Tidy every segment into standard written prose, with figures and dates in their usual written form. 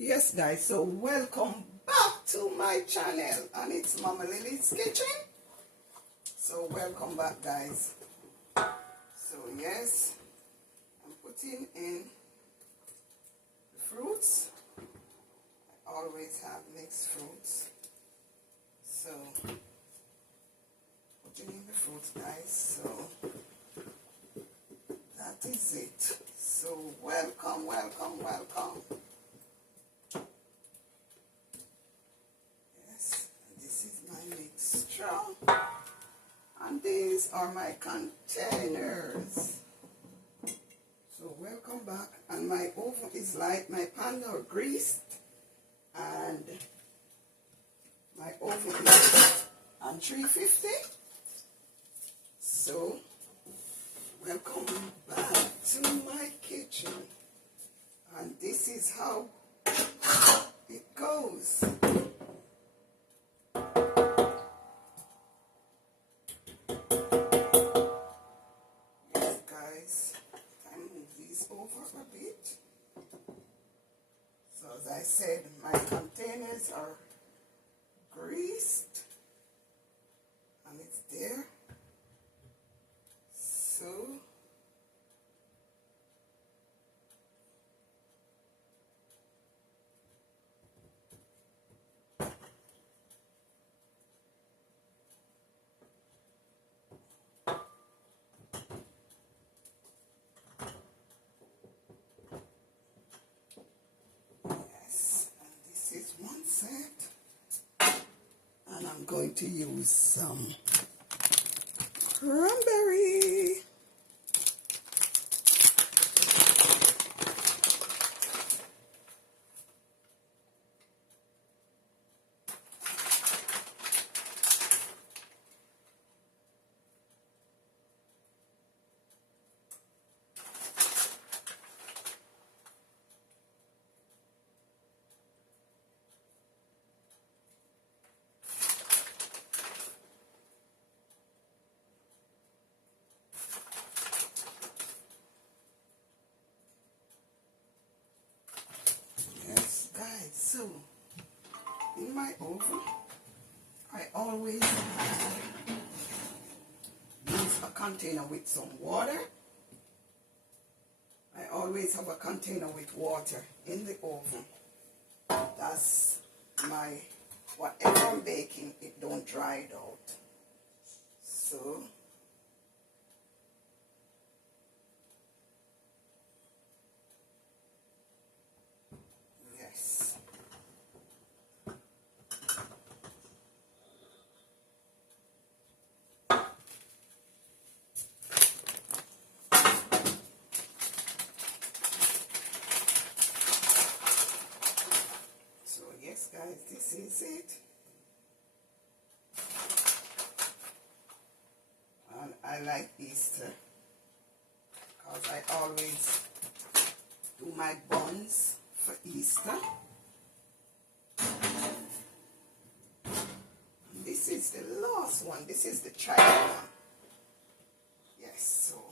Yes guys, so welcome back to my channel, and it's Mama Lily's Kitchen. So welcome back guys. So yes, I'm putting in the fruits. I always have mixed fruits. So putting in the fruits guys, so that is it. So welcome. And these are my containers. So welcome back. And my oven is light, my pan are greased, and my oven is on 350. So welcome back to my kitchen. And this is how it goes. Over a bit. So as I said, my containers are greased and it's there. So and I'm going to use some cranberry. So, in my oven, I always use a container with some water. I always have a container with water in the oven. That's my, whatever I'm baking, it don't dry it out. So, yes. Yes guys, this is it. And I like Easter because I always do my buns for Easter. And this is the last one. This is the child one. Yes, so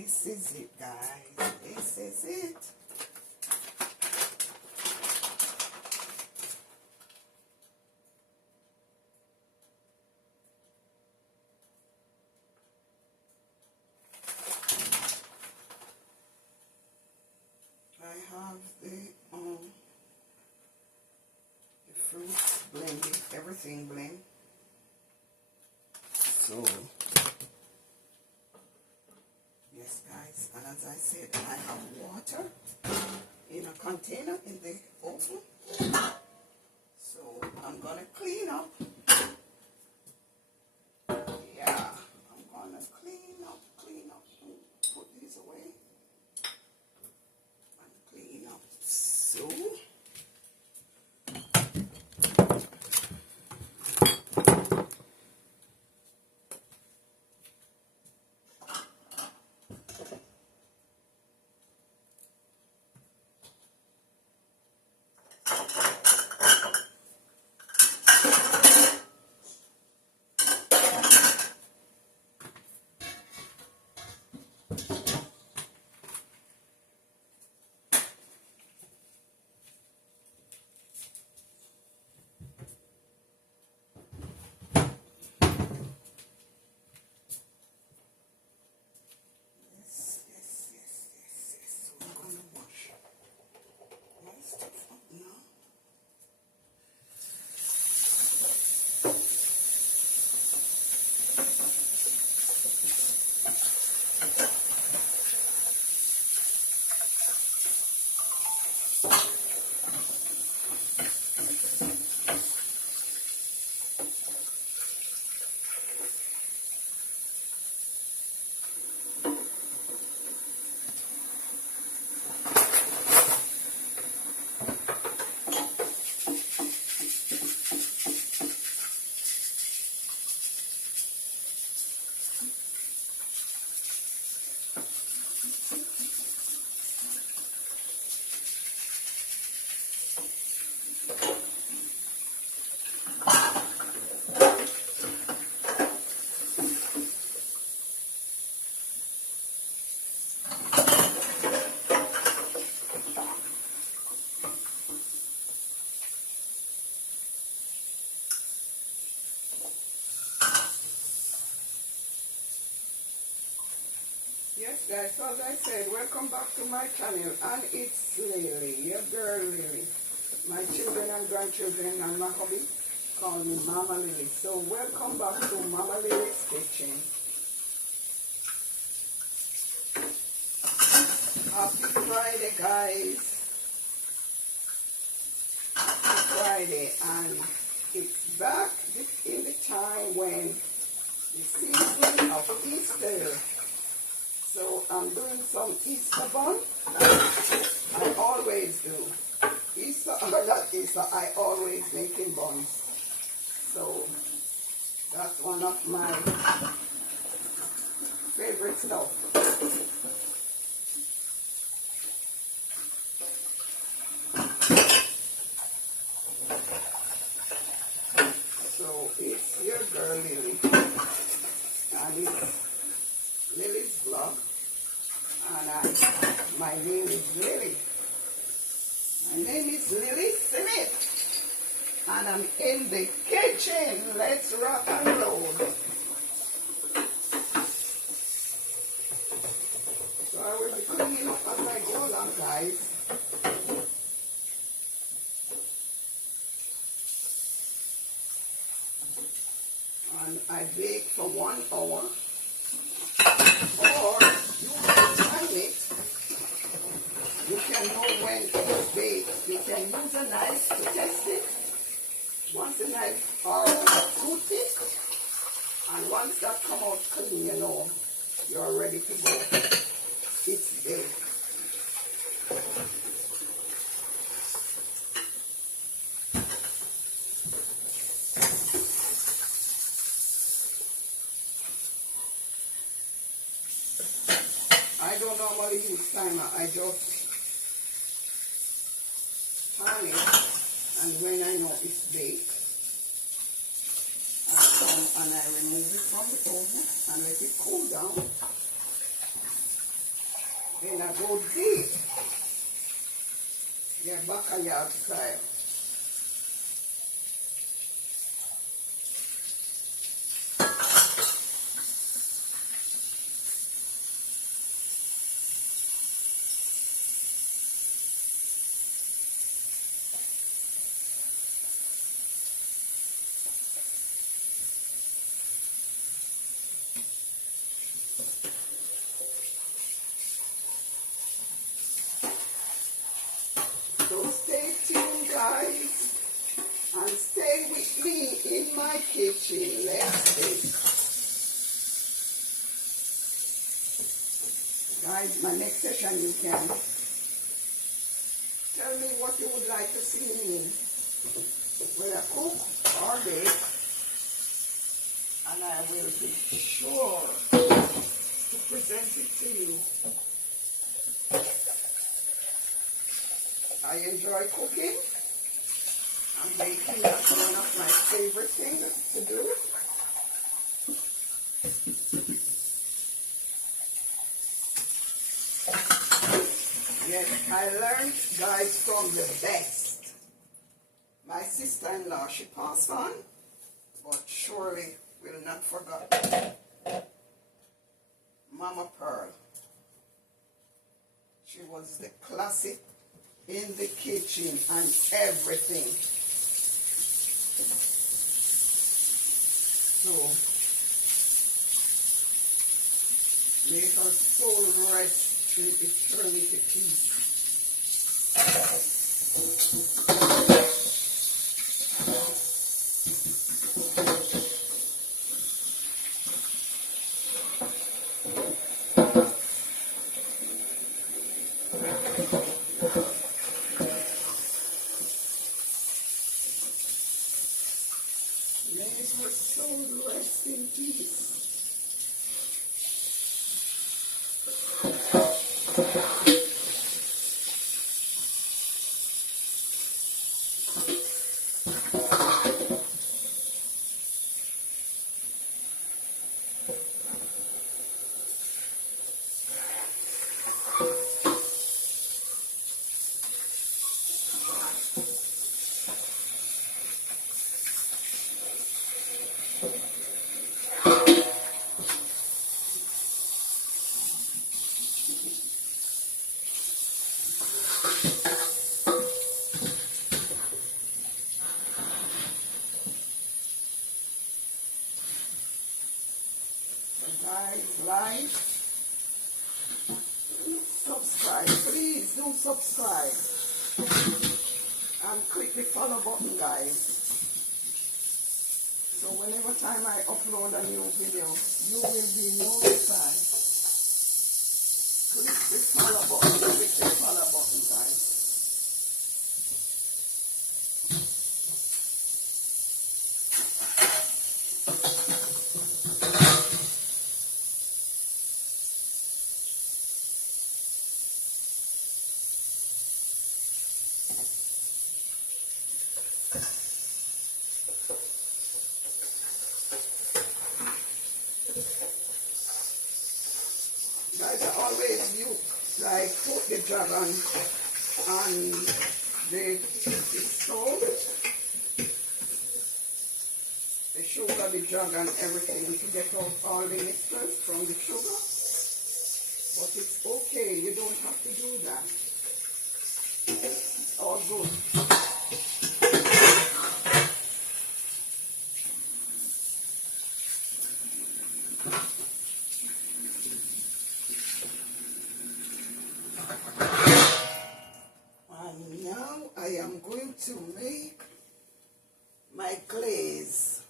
this is it, guys. This is it. I have the fruits blended, everything blend. So yes, guys, and as I said, I have water in a container in the oven. So I'm gonna clean up. Yeah, I'm gonna clean up, and put these away and clean up. So yes, guys, so as I said, welcome back to my channel, and it's Lily, your girl Lily. My children and grandchildren and my hubby call me Mama Lily. So welcome back to Mama Lily's Kitchen. Happy Friday, guys. Happy Friday, and it's back in the time when the season of Easter. So I'm doing some Easter bun. I always do. Easter or not Easter, I always making buns. So that's one of my favorite stuff. So it's your girl Lily, and it's Lily's vlog, and my name is Lily. My name is Lily Smith, and I'm in the kitchen. Let's rock and roll. So I will be cleaning up as I go along, guys. And I bake for 1 hour, or you can time it. You can know when it's baked. You can use a knife to test it. Once the knife or a toothpick, and once that come out clean, you know you're ready to go. It's baked. I don't normally use timer. I just pan it, and when I know it's baked, I come and I remove it from the oven and let it cool down. in a good deep. Yeah, backyard style. So stay tuned, guys, and stay with me in my kitchen. Let's bake. Guys, my next session you can tell me what you would like to see me, whether cook or bake, and I will be sure to present it to you. I enjoy cooking and baking. That's one of my favorite things to do. Yes, I learned, guys, from the best. My sister-in-law, she passed on, but surely will not forget Mama Pearl. She was the classic in the kitchen and everything. So, may her soul rest in eternity peace. May her soul rest in peace. Guys, like, subscribe, please do subscribe and click the follow button, guys, so whenever time I upload a new video you will be notified. Click the follow button, guys. Guys, I always use, like, put the jug on the stove, the sugar, the jug and everything to get out all the mixtures from the sugar. But it's okay, you don't have to do that. It's all good. And now I am going to make my glaze.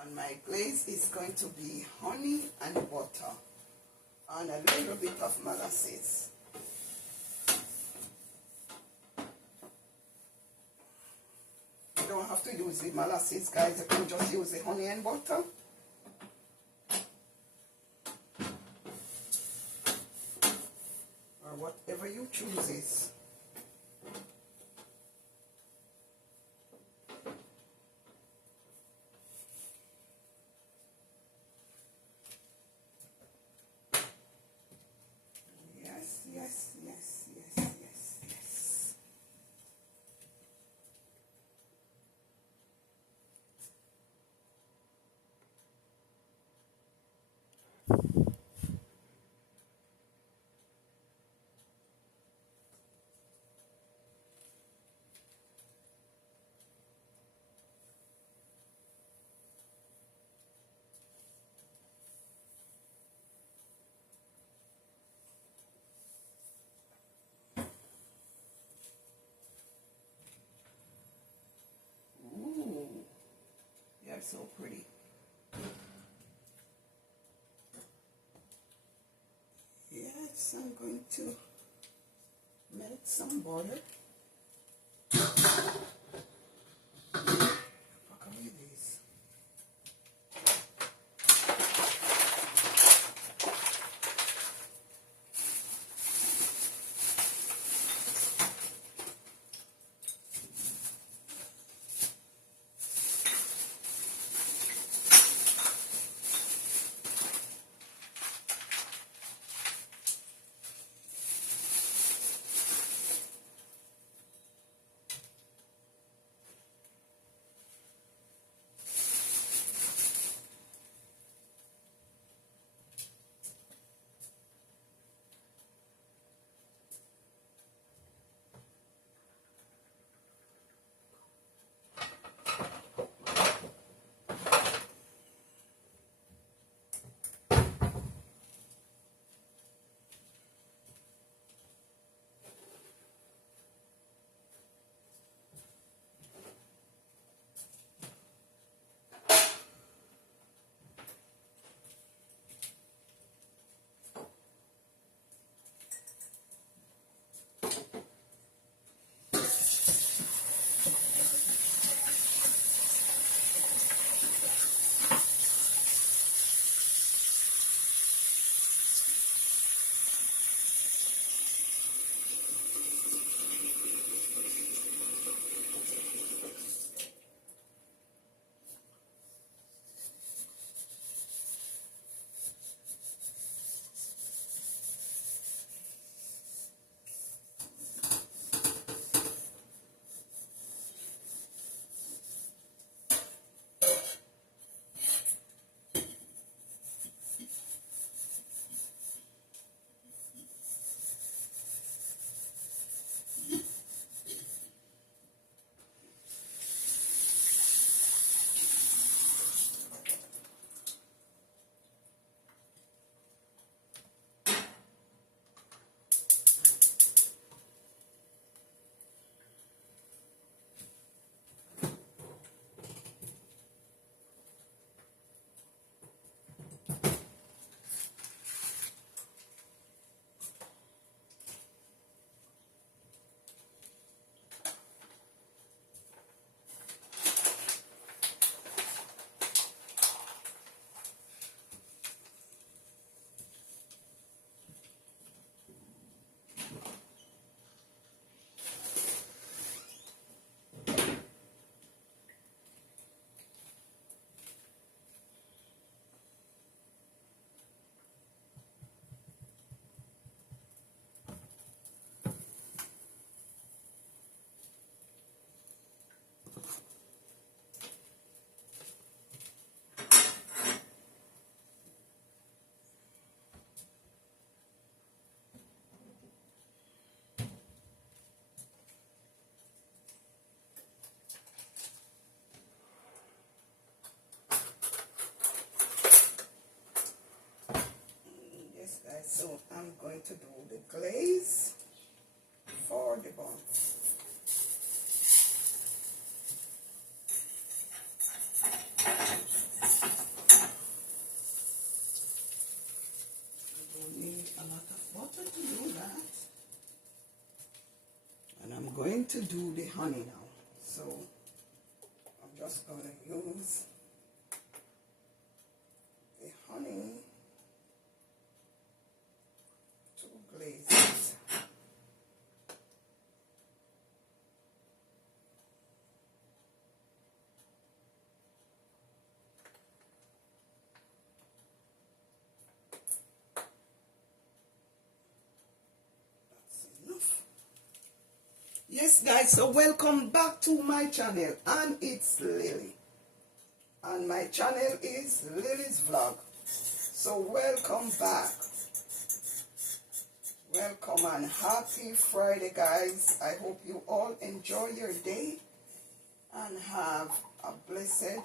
And my glaze is going to be honey and butter and a little bit of molasses. You don't have to use the molasses, guys. You can just use the honey and butter. Or whatever you choose is. so pretty. Yes, I'm going to melt some butter. Pack away these. So I'm going to do the glaze for the bun. I don't need a lot of butter to do that. And I'm going to do the honey now. So I'm just going to use the honey to glaze it. Yes guys, so welcome back to my channel, and it's Lily, and my channel is Lily's Vlog. So welcome back, welcome, and happy Friday guys. I hope you all enjoy your day and have a blessed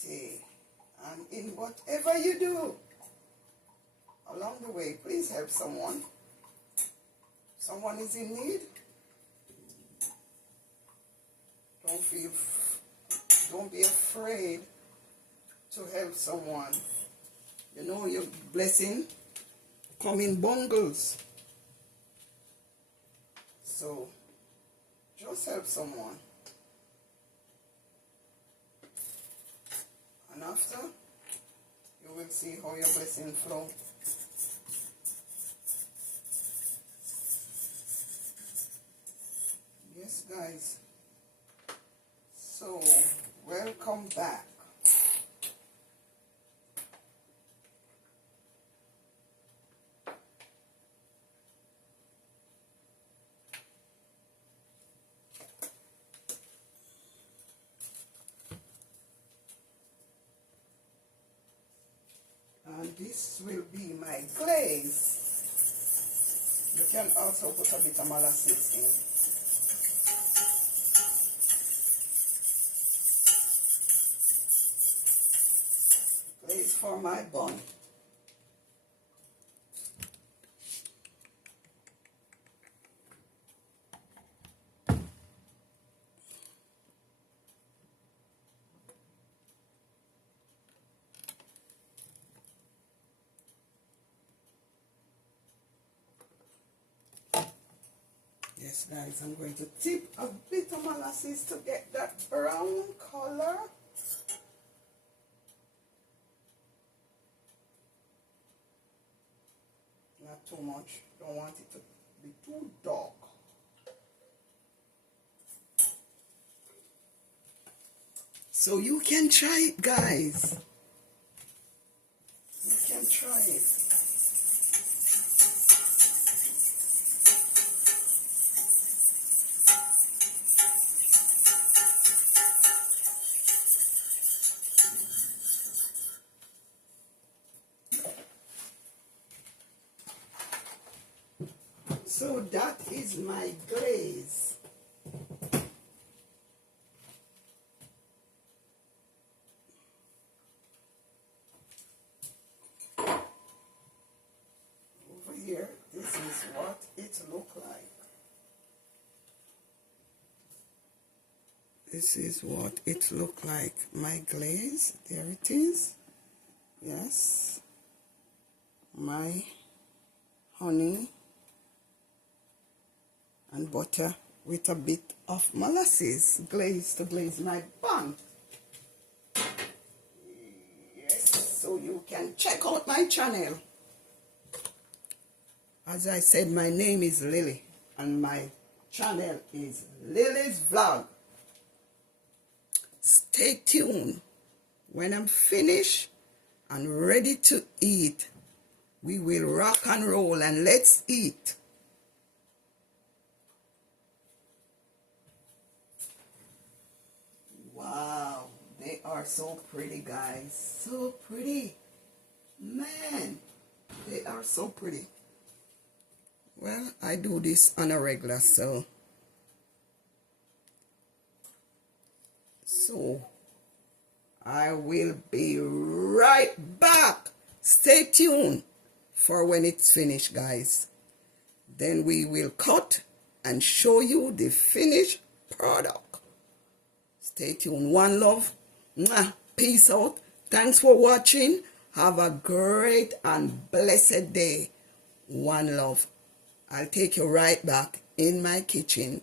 day, and in whatever you do along the way, please help someone. Someone is in need. Don't feel Don't be afraid to help someone. You know your blessing come in bundles. So just help someone. And after, you will see how your blessing flow. Yes, guys. So, welcome back. And this will be my glaze. You can also put a bit of molasses in. Glaze for my bun. Yes, guys, I'm going to tip a bit of molasses to get that brown color. Not too much. Don't want it to be too dark. So you can try it, guys. You can try it. So that is my glaze. Over here, this is what it looks like. This is what it looks like. My glaze, there it is. Yes. My honey and butter with a bit of molasses glaze to glaze my bun. Yes, so you can check out my channel. As I said, my name is Lily and my channel is Lily's Vlog. Stay tuned. When I'm finished and ready to eat, we will rock and roll and let's eat. Wow, they are so pretty, guys. So pretty. Man, they are so pretty. Well, I do this on a regular, so I will be right back. Stay tuned for when it's finished, guys. Then we will cut and show you the finished product. Stay tuned. One love. Mwah. Peace out. Thanks for watching. Have a great and blessed day. One love. I'll take you right back in my kitchen